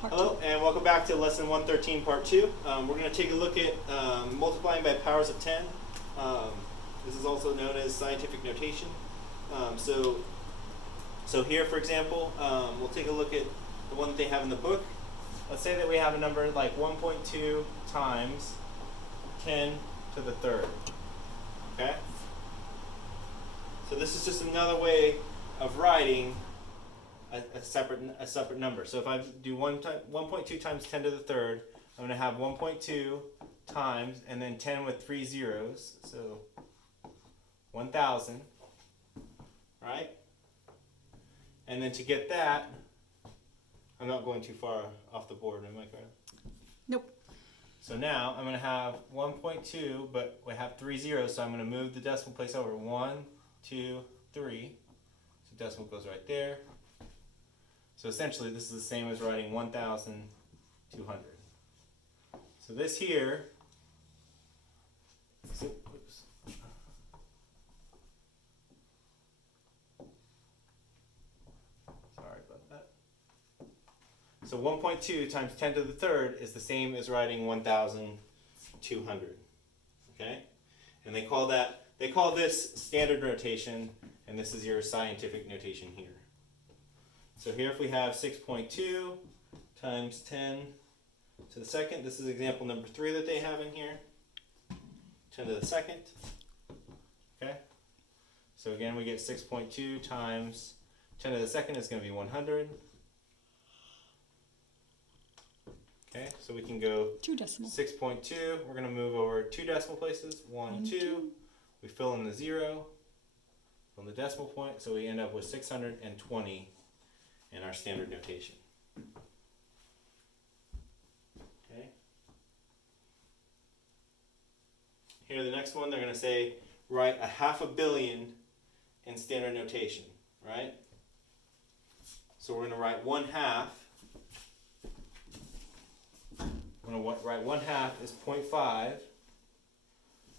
Hello, and welcome back to lesson 113, part 2. We're going to take a look at multiplying by powers of 10. This is also known as scientific notation. So here, for example, we'll take a look at the one that they have in the book. Let's say that we have a number like 1.2 times 10 to the third. Okay? So this is just another way of writing a separate number. So if I do 1.2 times 10 to the third, I'm going to have 1.2 times and then 10 with 3 zeros, so 1,000, right? And then to get that, I'm not going too far off the board, am I correct? Nope. So now I'm going to have 1.2, but we have 3 zeros, so I'm going to move the decimal place over. 1, 2, 3. So decimal goes right there. So essentially, this is the same as writing 1,200. So this here, oops. Sorry about that. So 1.2 times 10 to the third is the same as writing 1,200. Okay? And they call this standard notation, and this is your scientific notation here. So here if we have 6.2 times 10 to the second, this is example number 3 that they have in here, 10 to the second, okay? So again we get 6.2 times 10 to the second is going to be 100. Okay, so we can go 2 decimal. 6.2, we're going to move over 2 decimal places, 1, 2, we fill in the 0, fill in the decimal point, so we end up with 620 in our standard notation. Okay. Here, the next one, they're going to say write 500 million in standard notation, right? So we're going to write 1/2. We're going to write 1/2 is 0.5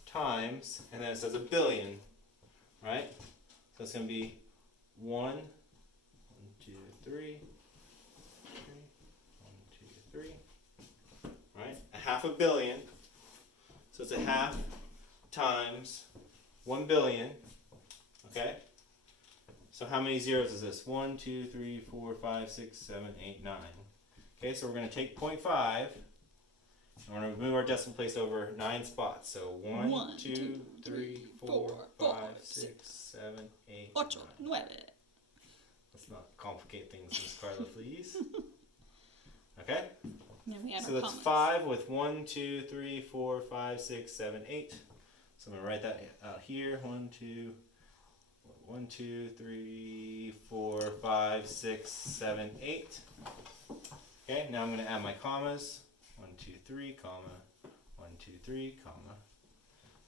times, and then it says a billion, right? So it's going to be 1, 2, 3, 1, 2, 3, right? 500 million. So it's 1/2 times 1 billion. Okay? So how many zeros is this? 1, 2, 3, 4, 5, 6, 7, 8, 9. Okay, so we're going to take 0.5 and we're going to move our decimal place over 9 spots. So 1, 2, 3, 4, 5, 6, 7, 8, 8, 9. 9. Let's not complicate things, Miss Carla, please. Okay? So that's 5 with 1, 2, 3, 4, 5, 6, 7, 8. So I'm going to write that out here. 1, 2, 3, 4, 5, 6, 7, 8. Okay, now I'm going to add my commas. 1, 2, 3, comma. 1, 2, 3, comma.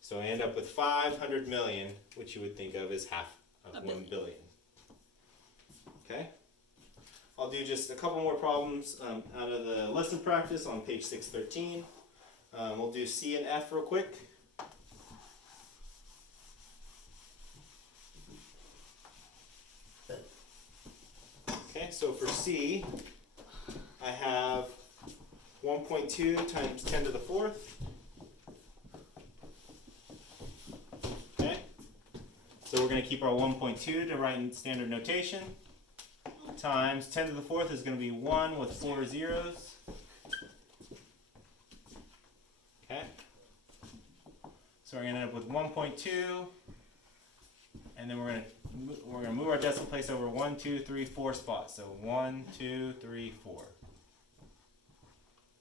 So I end up with 500 million, which you would think of as half of 1 billion. Okay? I'll do just a couple more problems out of the lesson practice on page 613. We'll do C and F real quick. Okay, so for C, I have 1.2 times 10 to the fourth. Okay, so we're going to keep our 1.2 to write in standard notation. Times 10 to the fourth is going to be 1 with 4 zeros. Okay. So we're going to end up with 1.2, and then we're going to move our decimal place over 1, 2, 3, 4 spots. So 1, 2, 3, 4.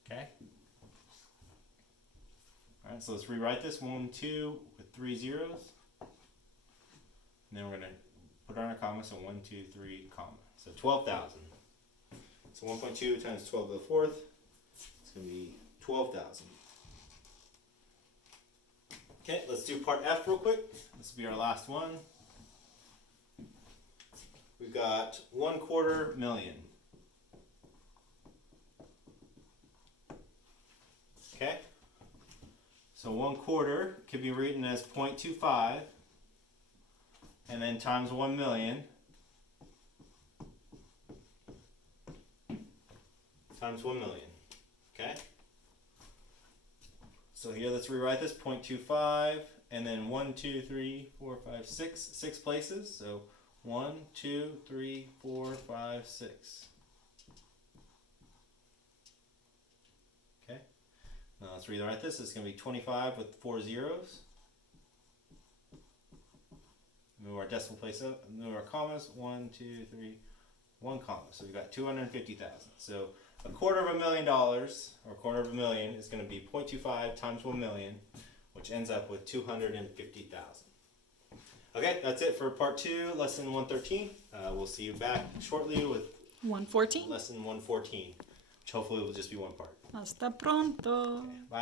Okay. All right. So let's rewrite this 1, 2 with 3 zeros, and then we're going to put on our comma. So 1, 2, 3, comma. So 12,000. So 1.2 times 12 to the fourth, it's going to be 12,000. Okay, let's do part F real quick. This will be our last one. We've got 1/4 million. Okay, so 1/4 could be written as 0.25 and then times 1 million times 1 million. Okay? So here, let's rewrite this, 0.25, and then 1, 2, 3, 4, 5, 6 places. So 1, 2, 3, 4, 5, 6. Okay? Now let's rewrite this. It's going to be 25 with 4 zeros. Move our decimal place up, move our commas, 1, 2, 3, 1 comma. So we've got 250,000. So $250,000, or $250,000, is going to be 0.25 times 1 million, which ends up with 250,000. Okay, that's it for part 2, lesson 113. We'll see you back shortly with 114. lesson 114, which hopefully will just be one part. Hasta pronto. Bye.